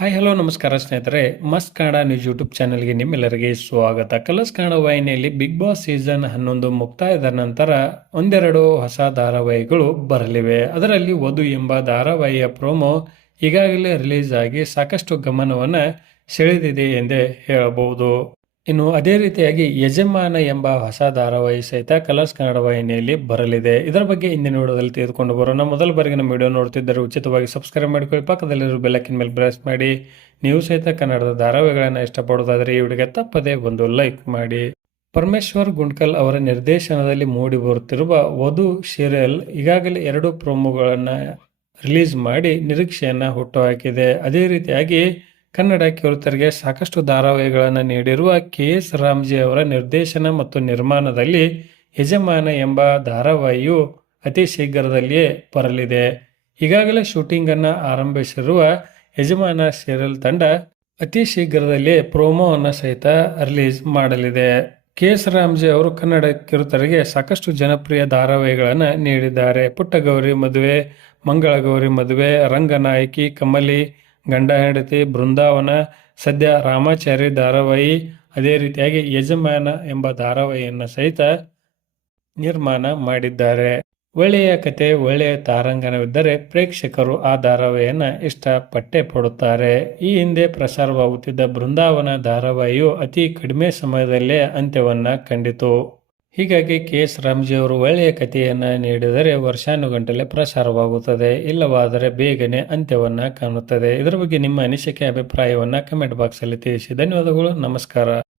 Hi hello ನಮಸ್ಕಾರ ಸ್ನೇಹಿತರೆ. ಮಸ್ತ್ ಕನ್ನಡ ನ್ಯೂಸ್ ಯೂಟ್ಯೂಬ್ ಚಾನಲ್ಗೆ ನಿಮ್ಮೆಲ್ಲರಿಗೆ ಸ್ವಾಗತ. ಕಲರ್ಸ್ ಕನ್ನಡ ವಾಹಿನಿಯಲ್ಲಿ ಬಿಗ್ ಬಾಸ್ ಸೀಸನ್ ಹನ್ನೊಂದು ಮುಕ್ತಾಯದ ನಂತರ ಒಂದೆರಡು ಹೊಸ ಧಾರಾವಾಹಿಗಳು ಬರಲಿವೆ. ಅದರಲ್ಲಿ ವಧು ಎಂಬ ಧಾರಾವಾಹಿಯ ಪ್ರೋಮೋ ಈಗಾಗಲೇ ರಿಲೀಸ್ ಆಗಿ ಸಾಕಷ್ಟು ಗಮನವನ್ನು ಸೆಳೆದಿದೆ ಎಂದೇ ಹೇಳಬಹುದು. ಇನ್ನು ಅದೇ ರೀತಿಯಾಗಿ ಯಜಮಾನ ಎಂಬ ಹೊಸ ಧಾರಾವಾಹಿ ಸಹಿತ ಕಲರ್ಸ್ ಕನ್ನಡ ವಾಹಿನಿಯಲ್ಲಿ ಬರಲಿದೆ. ಇದರ ಬಗ್ಗೆ ಇಂದಿನ ವಿಡಿಯೋದಲ್ಲಿ ತೆಗೆದುಕೊಂಡು ಬರೋಣ. ಮೊದಲ ಬಾರಿಗೆ ನಮ್ಮ ವಿಡಿಯೋ ನೋಡ್ತಿದ್ದರೆ ಉಚಿತವಾಗಿ ಸಬ್ಸ್ಕ್ರೈಬ್ ಮಾಡಿಕೊಳ್ಳಿ. ಪಕ್ಕದಲ್ಲಿರುವ ಬೆಲಕಿನ ಮೇಲೆ ಪ್ರೆಸ್ ಮಾಡಿ. ನೀವು ಸಹಿತ ಕನ್ನಡದ ಧಾರಾವಾಹಿಗಳನ್ನು ಇಷ್ಟಪಡೋದಾದರೆ ಈ ವಿಡಿಯೋಗೆ ತಪ್ಪದೇ ಒಂದು ಲೈಕ್ ಮಾಡಿ. ಪರಮೇಶ್ವರ್ ಗುಂಡ್ಕಲ್ ಅವರ ನಿರ್ದೇಶನದಲ್ಲಿ ಮೂಡಿ ಬರುತ್ತಿರುವ ವಧು ಸೀರಿಯಲ್ ಈಗಾಗಲೇ ಎರಡು ಪ್ರೋಮೋಗಳನ್ನು ರಿಲೀಸ್ ಮಾಡಿ ನಿರೀಕ್ಷೆಯನ್ನು ಹುಟ್ಟುಹಾಕಿದೆ ಅದೇ ರೀತಿಯಾಗಿ ಕನ್ನಡ ಕಿರುತರಿಗೆ ಸಾಕಷ್ಟು ಧಾರಾವಾಹಿಗಳನ್ನು ನೀಡಿರುವ ಕೆ ಎಸ್ ರಾಮ್ಜಿ ಅವರ ನಿರ್ದೇಶನ ಮತ್ತು ನಿರ್ಮಾಣದಲ್ಲಿ ಯಜಮಾನ ಎಂಬ ಧಾರಾವಾಹಿಯು ಅತಿ ಶೀಘ್ರದಲ್ಲಿಯೇ ಬರಲಿದೆ. ಈಗಾಗಲೇ ಶೂಟಿಂಗನ್ನು ಆರಂಭಿಸಿರುವ ಯಜಮಾನ ಸೀರಿಯಲ್ ತಂಡ ಅತಿ ಶೀಘ್ರದಲ್ಲೇ ಪ್ರೋಮೋವನ್ನು ಸಹಿತ ರಿಲೀಸ್ ಮಾಡಲಿದೆ. ಕೆ ಎಸ್ ರಾಮ್ಜಿ ಅವರು ಕನ್ನಡ ಕಿರುತರಿಗೆ ಸಾಕಷ್ಟು ಜನಪ್ರಿಯ ಧಾರಾವಾಹಿಗಳನ್ನು ನೀಡಿದ್ದಾರೆ. ಪುಟ್ಟಗೌರಿ ಮದುವೆ, ಮಂಗಳಗೌರಿ ಮದುವೆ, ರಂಗನಾಯಕಿ, ಕಮಲಿ ಗಂಡ ಹೆಂಡತಿ ಬೃಂದಾವನ ಸದ್ಯ ರಾಮಾಚಾರಿ ಧಾರಾವಾಹಿ ಅದೇ ರೀತಿಯಾಗಿ ಯಜಮಾನ ಎಂಬ ಧಾರಾವಾಹಿಯನ್ನು ಸಹಿತ ನಿರ್ಮಾಣ ಮಾಡಿದ್ದಾರೆ. ಒಳ್ಳೆಯ ಕತೆ, ಒಳ್ಳೆಯ ತಾರಂಗಣವಿದ್ದರೆ ಪ್ರೇಕ್ಷಕರು ಆ ಧಾರಾವಾಹಿಯನ್ನು ಇಷ್ಟಪಟ್ಟೆ ಪಡುತ್ತಾರೆ. ಈ ಹಿಂದೆ ಪ್ರಸಾರವಾಗುತ್ತಿದ್ದ ಬೃಂದಾವನ ಧಾರಾವಾಹಿಯು ಅತಿ ಕಡಿಮೆ ಸಮಯದಲ್ಲೇ ಅಂತ್ಯವನ್ನು ಕಂಡಿತು. ಹೀಗಾಗಿ ಕೆ ಎಸ್ ರಾಮ್ಜಿಯವರು ಒಳ್ಳೆಯ ಕಥೆಯನ್ನು ನೀಡಿದರೆ ವರ್ಷಾನುಗಂಟಲೆ ಪ್ರಸಾರವಾಗುತ್ತದೆ, ಇಲ್ಲವಾದರೆ ಬೇಗನೆ ಅಂತ್ಯವನ್ನ ಕಾಣುತ್ತದೆ. ಇದರ ಬಗ್ಗೆ ನಿಮ್ಮ ಅನಿಸಿಕೆ, ಅಭಿಪ್ರಾಯವನ್ನು ಕಮೆಂಟ್ ಬಾಕ್ಸಲ್ಲಿ ತಿಳಿಸಿ. ಧನ್ಯವಾದಗಳು, ನಮಸ್ಕಾರ.